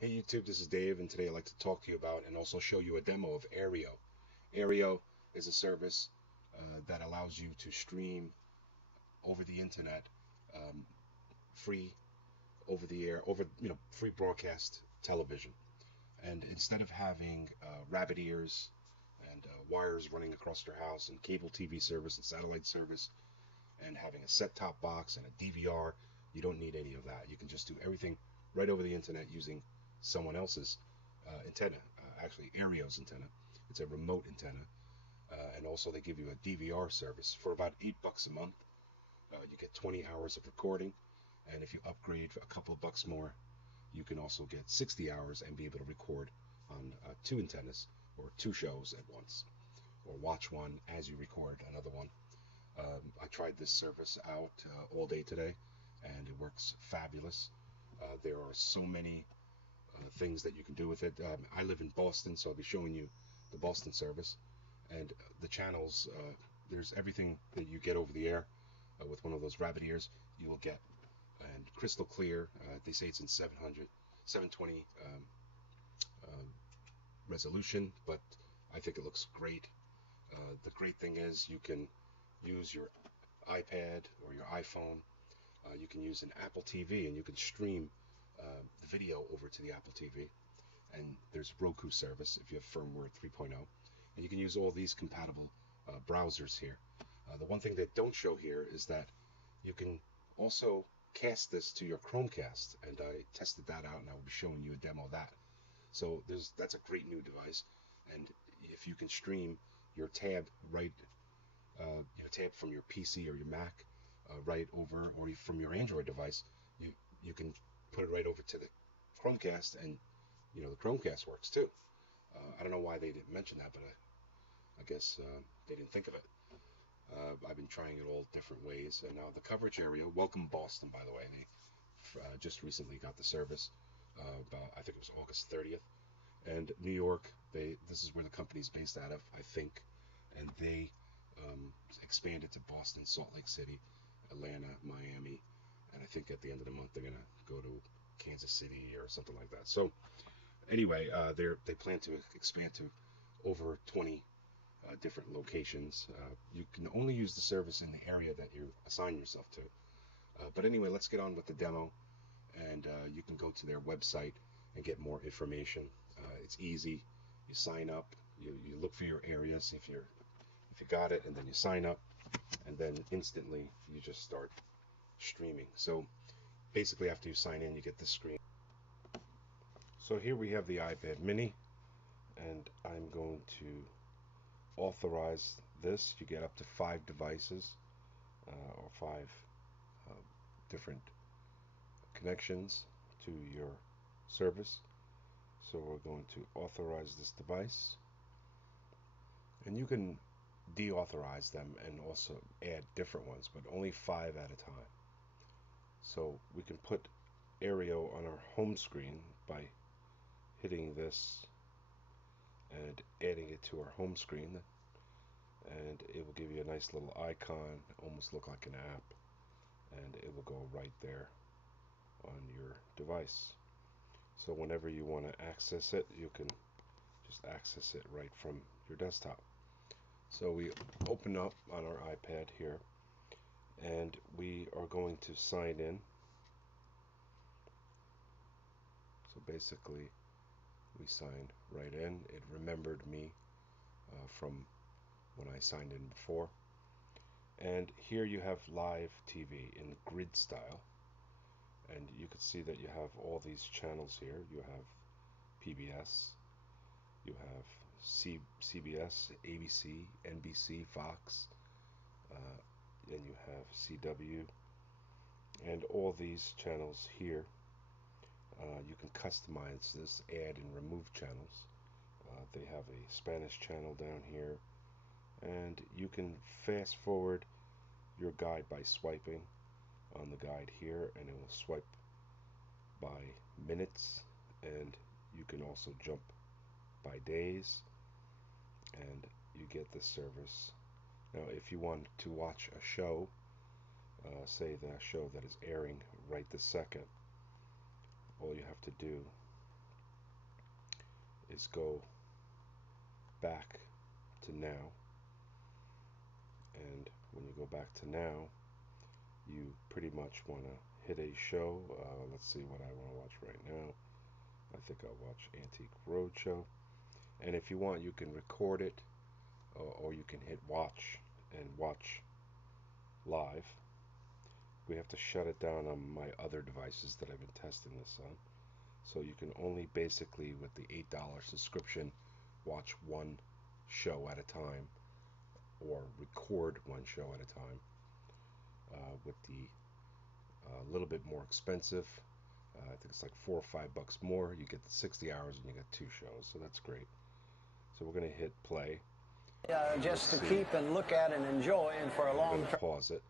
Hey YouTube, this is Dave, and today I'd like to talk to you about and also show you a demo of Aereo. Aereo is a service that allows you to stream over the internet, um, free over the air, free broadcast television. And instead of having rabbit ears and wires running across your house and cable TV service and satellite service and having a set-top box and a DVR, you don't need any of that. You can just do everything right over the internet using someone else's antenna, actually Aereo's antenna. It's a remote antenna, and also they give you a DVR service for about $8 a month. You get 20 hours of recording, and if you upgrade for a couple of bucks more, you can also get 60 hours and be able to record on two antennas or two shows at once, or watch one as you record another one. I tried this service out all day today, and it works fabulous. There are so many things that you can do with it. I live in Boston, so I'll be showing you the Boston service. And the channels, there's everything that you get over the air with one of those rabbit ears, you will get. And crystal clear. They say it's in 720 resolution, but I think it looks great. The great thing is you can use your iPad or your iPhone. You can use an Apple TV and you can stream the video over to the Apple TV. And there's Roku service if you have firmware 3.0. And you can use all these compatible browsers here. The one thing they don't show here is that you can also cast this to your Chromecast, and I tested that out, and I will be showing you a demo of that. So that's a great new device, and if you can stream your tab from your PC or your Mac right over, or from your Android device, you can put it right over to the Chromecast, and the Chromecast works too. I don't know why they didn't mention that, but I guess they didn't think of it. I've been trying it all different ways, and now the coverage area. Welcome Boston, by the way. They just recently got the service. I think it was August 30th, and New York. This is where the company's based out of, I think, and they expanded to Boston, Salt Lake City, Atlanta, Miami, and I think at the end of the month they're gonna go to Kansas City or something like that. So anyway, they plan to expand to over 20 different locations. You can only use the service in the area that you assign yourself to. But anyway, let's get on with the demo, and you can go to their website and get more information. It's easy. You sign up. You look for your area, see if you got it, and then you sign up, and then instantly you just start streaming. So basically, after you sign in, you get this screen. So here we have the iPad mini, and I'm going to authorize this. You get up to 5 devices or 5 different connections to your service. So we're going to authorize this device, and you can deauthorize them and also add different ones, but only 5 at a time. So we can put Aereo on our home screen by hitting this and adding it to our home screen, and it will give you a nice little icon, almost look like an app, and it will go right there on your device. So whenever you want to access it, you can just access it right from your desktop. So we open up on our iPad here, and we are going to sign in. So basically we sign right in. It remembered me from when I signed in before. And here you have live TV in grid style, and you can see that you have all these channels here. You have PBS, you have CBS, ABC, NBC, Fox, and you have CW, and all these channels here. You can customize this, add and remove channels. They have a Spanish channel down here, and you can fast forward your guide by swiping on the guide here, and it will swipe by minutes, and you can also jump by days, and you get this service. Now if you want to watch a show, say the show that is airing right this second, all you have to do is go back to now, and when you go back to now, you pretty much want to hit a show. Let's see what I want to watch right now. I think I'll watch Antique Roadshow, and if you want, you can record it, or you can hit watch and watch live. We have to shut it down on my other devices that I've been testing this on. So you can only basically, with the $8 subscription, watch one show at a time, or record one show at a time. With the little bit more expensive, I think it's like $4 or $5 more, you get the 60 hours and you get 2 shows, so that's great. So we're going to hit play. Just to keep and look at and enjoy, and for a long time. Pause it,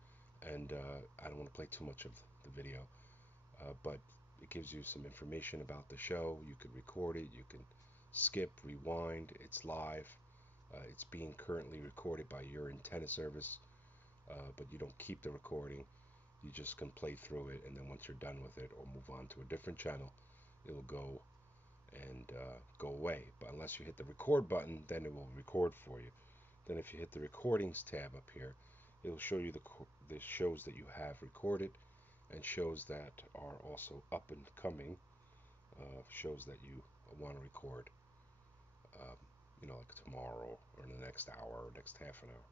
and I don't want to play too much of the video, but it gives you some information about the show. You could record it, you can skip, rewind, it's live. It's being currently recorded by your antenna service, but you don't keep the recording. You just can play through it, and then once you're done with it or move on to a different channel, it will go and go away. But unless you hit the record button, then it will record for you. Then if you hit the recordings tab up here, it will show you the shows that you have recorded, and shows that are also up and coming, shows that you want to record, you know, like tomorrow or in the next hour or next half an hour.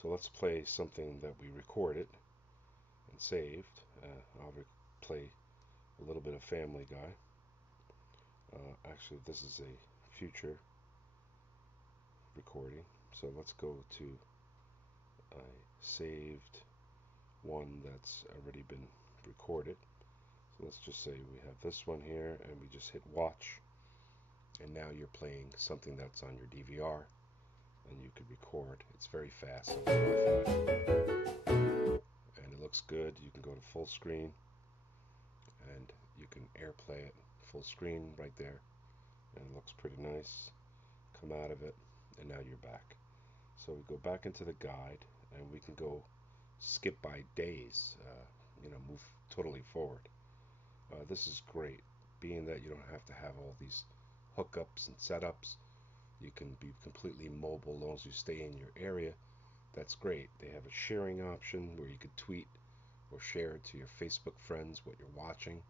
So let's play something that we recorded and saved. I'll play a little bit of Family Guy. Actually, this is a future recording. So let's go to a saved one that's already been recorded. So let's just say we have this one here, and we just hit watch, and now you're playing something that's on your DVR, and you could record. It's very fast over Wi-Fi, and it looks good. You can go to full screen, and you can AirPlay it full screen right there, and it looks pretty nice. Come out of it, and now you're back. So we go back into the guide, and we can go skip by days, you know, move totally forward. This is great, being that you don't have to have all these hookups and setups. You can be completely mobile as long as you stay in your area. That's great. They have a sharing option where you could tweet or share it to your Facebook friends what you're watching.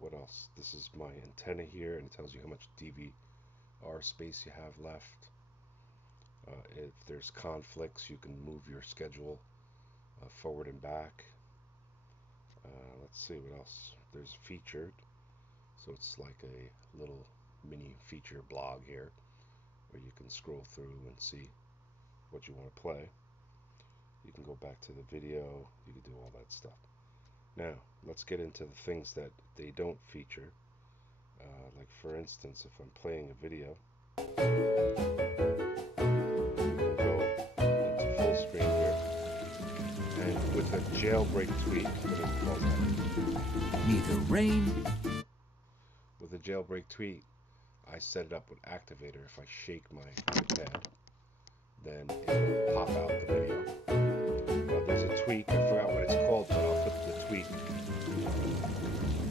What else? This is my antenna here, and it tells you how much DVR space you have left. If there's conflicts, you can move your schedule forward and back. Let's see what else. There's featured, so it's like a little mini feature blog here where you can scroll through and see what you want to play. You can go back to the video, you can do all that stuff. Now let's get into the things that they don't feature, like for instance, if I'm playing a video, with a jailbreak tweak. Neither rain. With a jailbreak tweak, I set it up with activator. If I shake my iPad, then it will pop out the video. Well, there's a tweak. I forgot what it's called, but I'll put the tweak.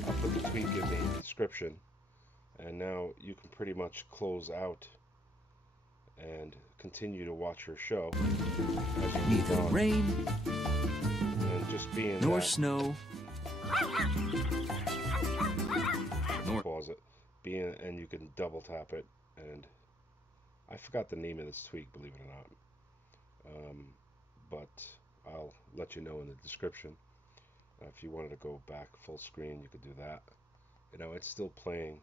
I'll put the tweak in the description. And now you can pretty much close out and continue to watch your show. Neither rain. Just being nor that, snow, nor pause it, and you can double tap it, and I forgot the name of this tweak, believe it or not, but I'll let you know in the description. If you wanted to go back full screen, you could do that. You know, it's still playing,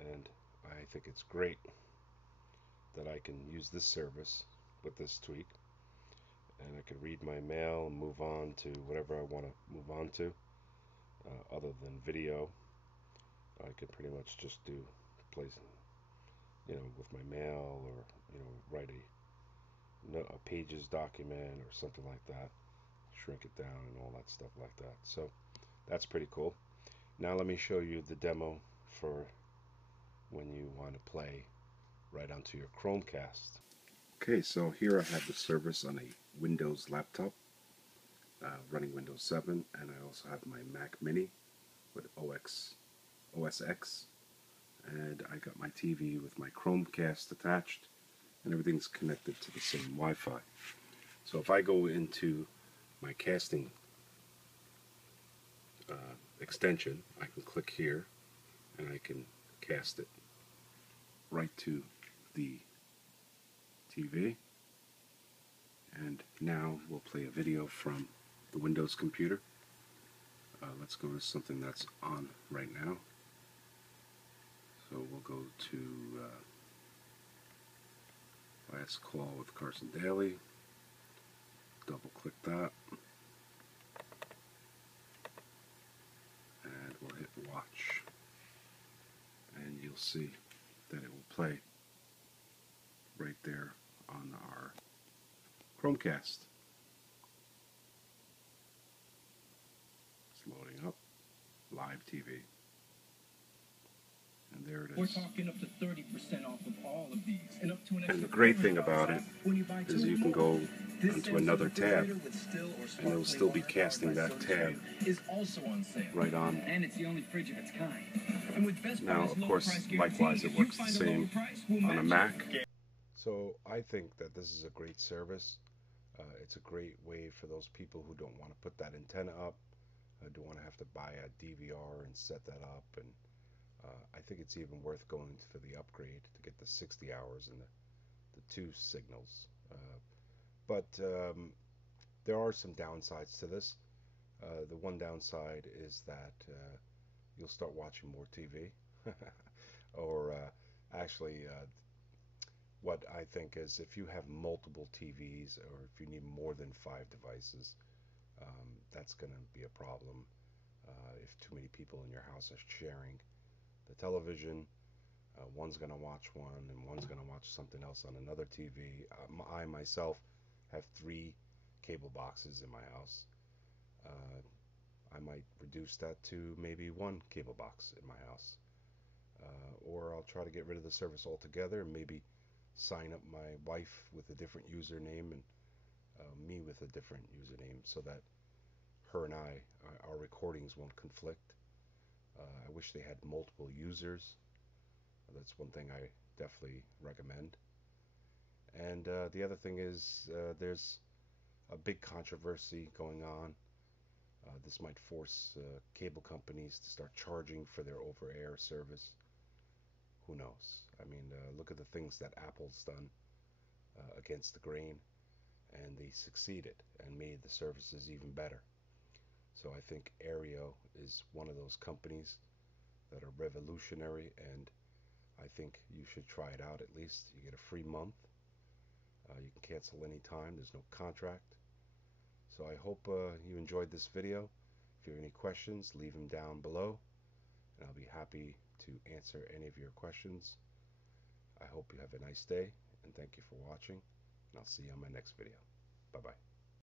and I think it's great that I can use this service with this tweak. And I can read my mail and move on to whatever I want to move on to. Other than video, I can pretty much just do place, you know, with my mail, or you know, write a pages document or something like that. Shrink it down and all that stuff like that. So that's pretty cool. Now let me show you the demo for when you want to play right onto your Chromecast. Okay, so here I have the service on a Windows laptop running Windows 7, and I also have my Mac Mini with OS X, and I got my TV with my Chromecast attached, and everything's connected to the same Wi-Fi. So if I go into my casting extension, I can click here and I can cast it right to the TV, and now we'll play a video from the Windows computer. Let's go to something that's on right now. So we'll go to Last Call with Carson Daly. Double click that, and we'll hit watch, and you'll see that it will play right there on our Chromecast. It's loading up. Live TV. And there it is. We're talking up to 30% off of all of these. And up to an And the great thing about it is you can go onto another tab, and it'll still be casting that tab right on. And it's the only fridge of its kind. And with best Now, of course, likewise, it works the same on a Mac. So I think that this is a great service. It's a great way for those people who don't want to put that antenna up, don't want to have to buy a DVR and set that up, and I think it's even worth going for the upgrade to get the 60 hours and the 2 signals. But there are some downsides to this. The one downside is that you'll start watching more TV. Or actually, what I think is if you have multiple TVs, or if you need more than 5 devices, that's going to be a problem. If too many people in your house are sharing the television, one's going to watch one and one's going to watch something else on another TV. I myself have 3 cable boxes in my house. I might reduce that to maybe 1 cable box in my house. Or I'll try to get rid of the service altogether and maybe sign up my wife with a different username and me with a different username, so that her and our recordings won't conflict. I wish they had multiple users. That's one thing I definitely recommend. And the other thing is there's a big controversy going on. This might force cable companies to start charging for their over-air service. Who knows? I mean, look at the things that Apple's done against the grain, and they succeeded and made the services even better. So I think Aereo is one of those companies that are revolutionary, and I think you should try it out at least. You get a free month. You can cancel anytime. There's no contract. So I hope you enjoyed this video. If you have any questions, leave them down below, and I'll be happy to answer any of your questions. I hope you have a nice day, and thank you for watching, and I'll see you on my next video. Bye-bye.